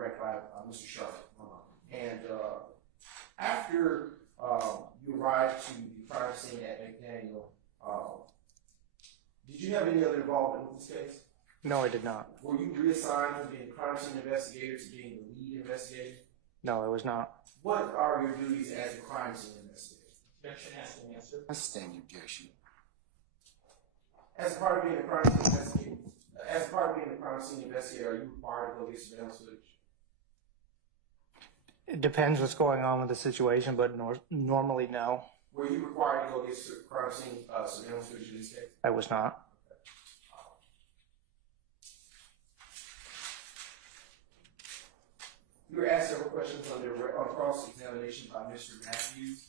direct by Mr. Sharp. And after you arrived to the crime scene at McDaniel, did you have any other involvement with this case? No, I did not. Were you reassigned from being a crime scene investigator to being the lead investigator? No, I was not. What are your duties as a crime scene investigator? Objection has been answered. I stand the objection. As a part of being a crime scene investigator, are you required to go get surveillance footage? It depends what's going on with the situation, but normally no, Were you required to go get crime scene surveillance footage in this case? I was not. You were asked several questions on cross-examination by Mr. Matthews,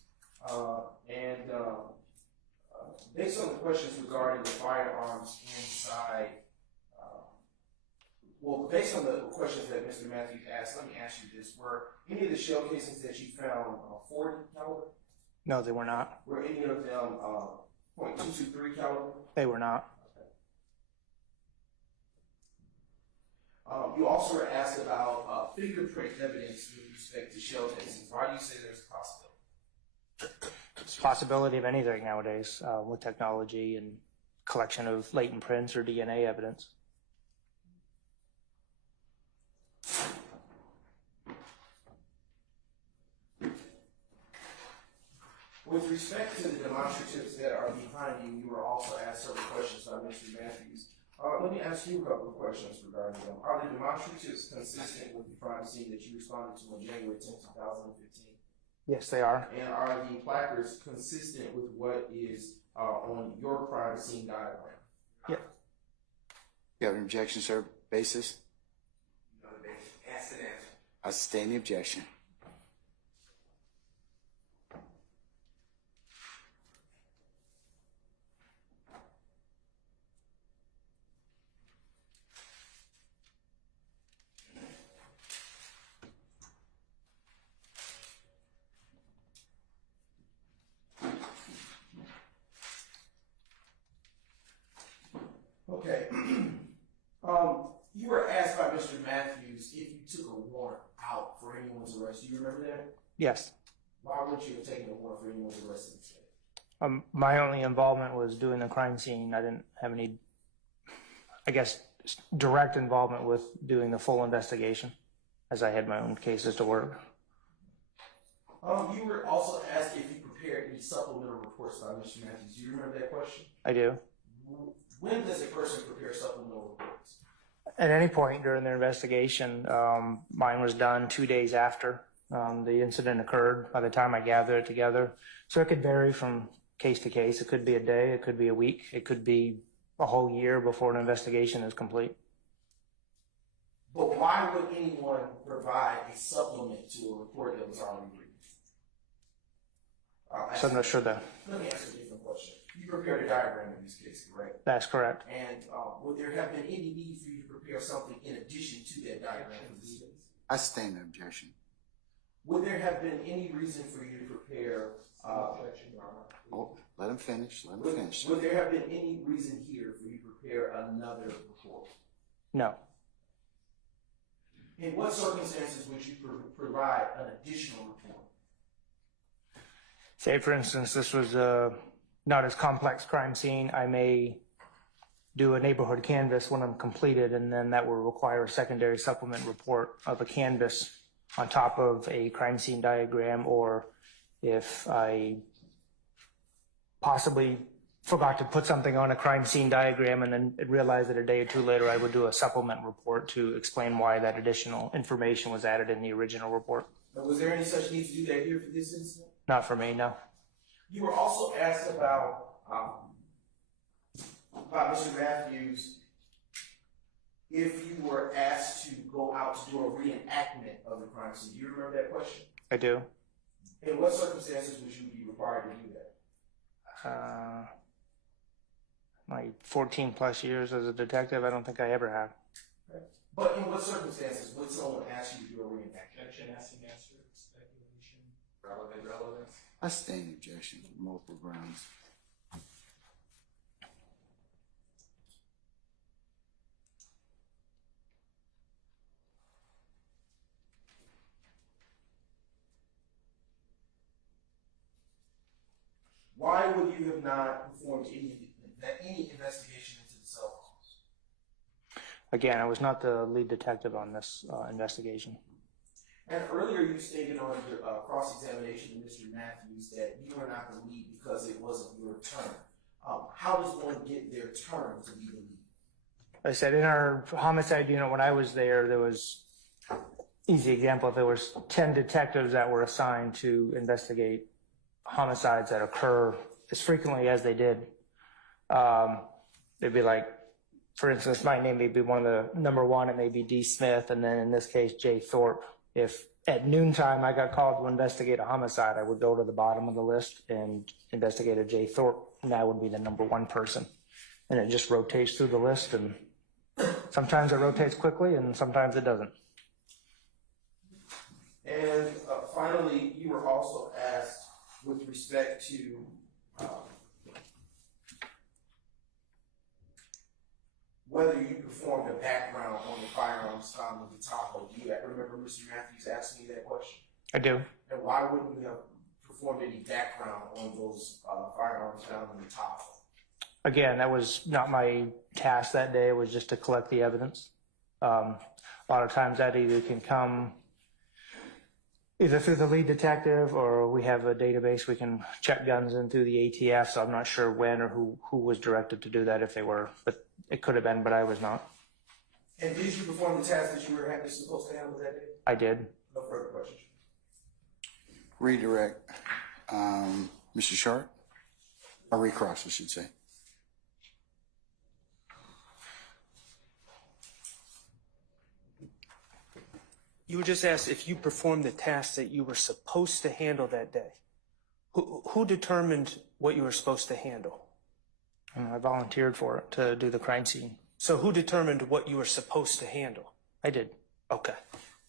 and based on the questions regarding the firearms inside, based on the questions that Mr. Matthews asked, let me ask you this: were any of the shell casings that you found 40 caliber? No, they were not. Were any of them .223 caliber? They were not. You also were asked about fingerprint evidence with respect to shell casings. Why do you say there's a possibility? It's a possibility of anything nowadays with technology and collection of latent prints or DNA evidence. With respect to the demonstratives that are behind you, you were also asked several questions by Mr. Matthews. Let me ask you a couple of questions regarding them. Are the demonstratives consistent with the crime scene that you responded to on January 10, 2015? Yes, they are. And are the placards consistent with what is on your crime scene diagram? Yeah. You have an objection, sir? Basis? No, the basis. Ask and answer. I sustain the objection. Okay. You were asked by Mr. Matthews if you took a warrant out for anyone's arrest. Do you remember that? Yes. Why wouldn't you have taken a warrant for anyone's arrest instead? My only involvement was doing the crime scene. I didn't have any, I guess, direct involvement with doing the full investigation, as I had my own cases to work. You were also asked if you prepared any supplemental reports by Mr. Matthews. Do you remember that question? I do. When does a person prepare supplemental reports? At any point during the investigation, mine was done 2 days after the incident occurred, by the time I gathered it together. So it could vary from case to case. It could be a day, it could be a week, it could be a whole year before an investigation is complete. But why would anyone provide a supplement to a report that was already written? So I'm not sure that. Let me ask a different question. You prepared a diagram in this case, correct? That's correct. And would there have been any need for you to prepare something in addition to that diagram for this case? I sustain the objection. Would there have been any reason for you to prepare? Oh, let him finish. Let him finish. Would there have been any reason here for you to prepare another report? No. In what circumstances would you provide an additional report? Say, for instance, this was a not as complex crime scene. I may do a neighborhood canvas when I'm completed, and then that will require a secondary supplement report of a canvas on top of a crime scene diagram, or if I possibly forgot to put something on a crime scene diagram and then realized that a day or two later I would do a supplement report to explain why that additional information was added in the original report. Now, was there any such need to do that here for this incident? Not for me, no. You were also asked about Mr. Matthews, if you were asked to go out to do a reenactment of the crime scene. Do you remember that question? I do. In what circumstances would you be required to do that? Like 14 plus years as a detective, I don't think I ever have. Okay. But in what circumstances would someone ask you to do a reenactment? Objection has been answered. Speculation. Relevance. I sustain the objection for multiple grounds. would you have not performed any investigation into the cell phones? Again, I was not the lead detective on this investigation. And earlier you stated on your cross-examination of Mr. Matthews that you were not the lead because it wasn't your turn. How does one get their turn to be the lead? I said in our homicide unit when I was there was, easy example, if there was 10 detectives that were assigned to investigate homicides that occur as frequently as they did, they'd be like, for instance, my name may be one of the number one, it may be D. Smith, and then in this case, J. Thorpe. If at noontime I got called to investigate a homicide, I would go to the bottom of the list and investigate a J. Thorpe, and that would be the number one person. And it just rotates through the list, and sometimes it rotates quickly, and sometimes it doesn't. And finally, you were also asked with respect to whether you performed a background on the firearms found in the Tahoe. Do you remember Mr. Matthews asking you that question? I do. And why wouldn't you have performed any background on those firearms found in the Tahoe? Again, that was not my task that day. It was just to collect the evidence. A lot of times that either can come either through the lead detective or we have a database we can check guns in through the ATF. So I'm not sure when or who was directed to do that if they were, but it could have been, but I was not. And did you perform the task that you were supposed to handle that day? I did. No further questions. Redirect. Mr. Sharp? Or recross, I should say. You were just asked if you performed the task that you were supposed to handle that day. Who determined what you were supposed to handle? I volunteered for it to do the crime scene. So who determined what you were supposed to handle? I did. Okay.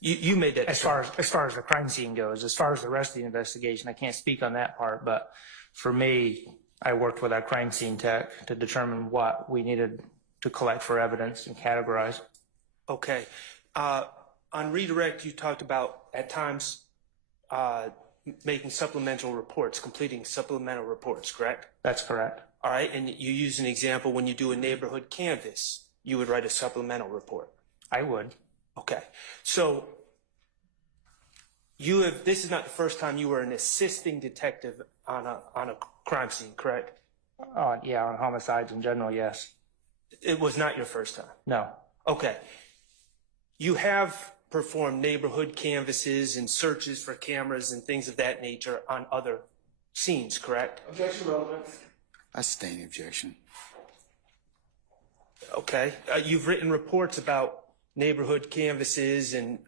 You made that As far as the crime scene goes, as far as the rest of the investigation, I can't speak on that part, but for me, I worked with our crime scene tech to determine what we needed to collect for evidence and categorize. Okay. On redirect, you talked about at times making supplemental reports, completing supplemental reports, correct? That's correct. All right. And you use an example when you do a neighborhood canvas, you would write a supplemental report. I would. Okay. So this is not the first time you were an assisting detective on a crime scene, correct? Yeah, on homicides in general, yes. It was not your first time. No. Okay. You have performed neighborhood canvases and searches for cameras and things of that nature on other scenes, correct? Objection, relevance. I sustain the objection. Okay. You've written reports about neighborhood canvases and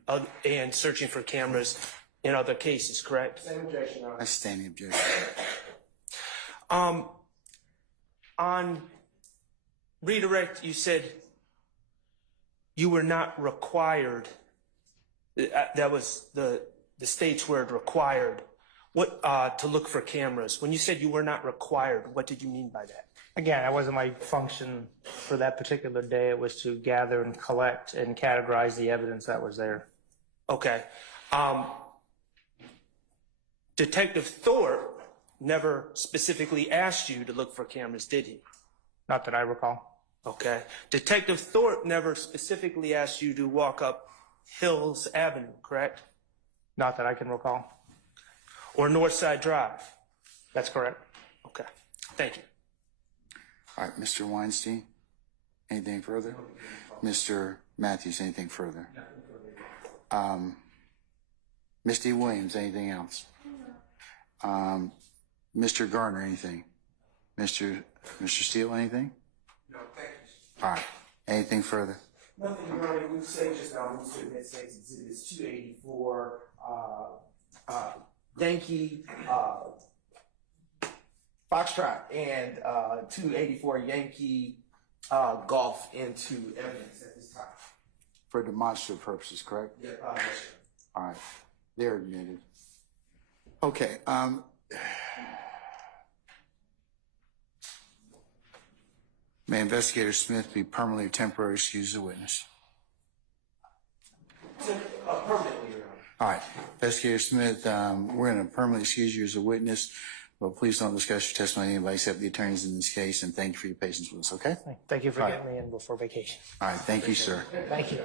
searching for cameras in other cases, correct? Same objection, Your Honor. I sustain the objection. On redirect, you said you were not required. That was the state's word, required. What to look for cameras? When you said you were not required, what did you mean by that? Again, that wasn't my function for that particular day. It was to gather and collect and categorize the evidence that was there. Okay. Detective Thorpe never specifically asked you to look for cameras, did he? Not that I recall. Okay. Detective Thorpe never specifically asked you to walk up Hills Avenue, correct? Not that I can recall. Or Northside Drive? That's correct. Okay. Thank you. All right, Mr. Weinstein, anything further? Mr. Matthews, anything further? Misty Williams, anything else? Mr. Garner, anything? Mr. Steele, anything? No, thank you. All right, anything further? Nothing, Your Honor. We've said just now, we submit State's Exhibits 284, Yankee, Foxtrot, and 284 Yankee Golf into evidence at this time. For demonstrative purposes, correct? Yeah, yes, sir. All right, they're admitted. Okay, may Investigator Smith be permanently or temporarily excused as a witness? Permanently, Your Honor. All right, Investigator Smith, we're going to permanently excuse you as a witness But please don't discuss your testimony with anybody except the attorneys in this case, and thank you for your patience with us, okay? Thank you for All right. getting me in before vacation. All right, thank you, sir. Thank you.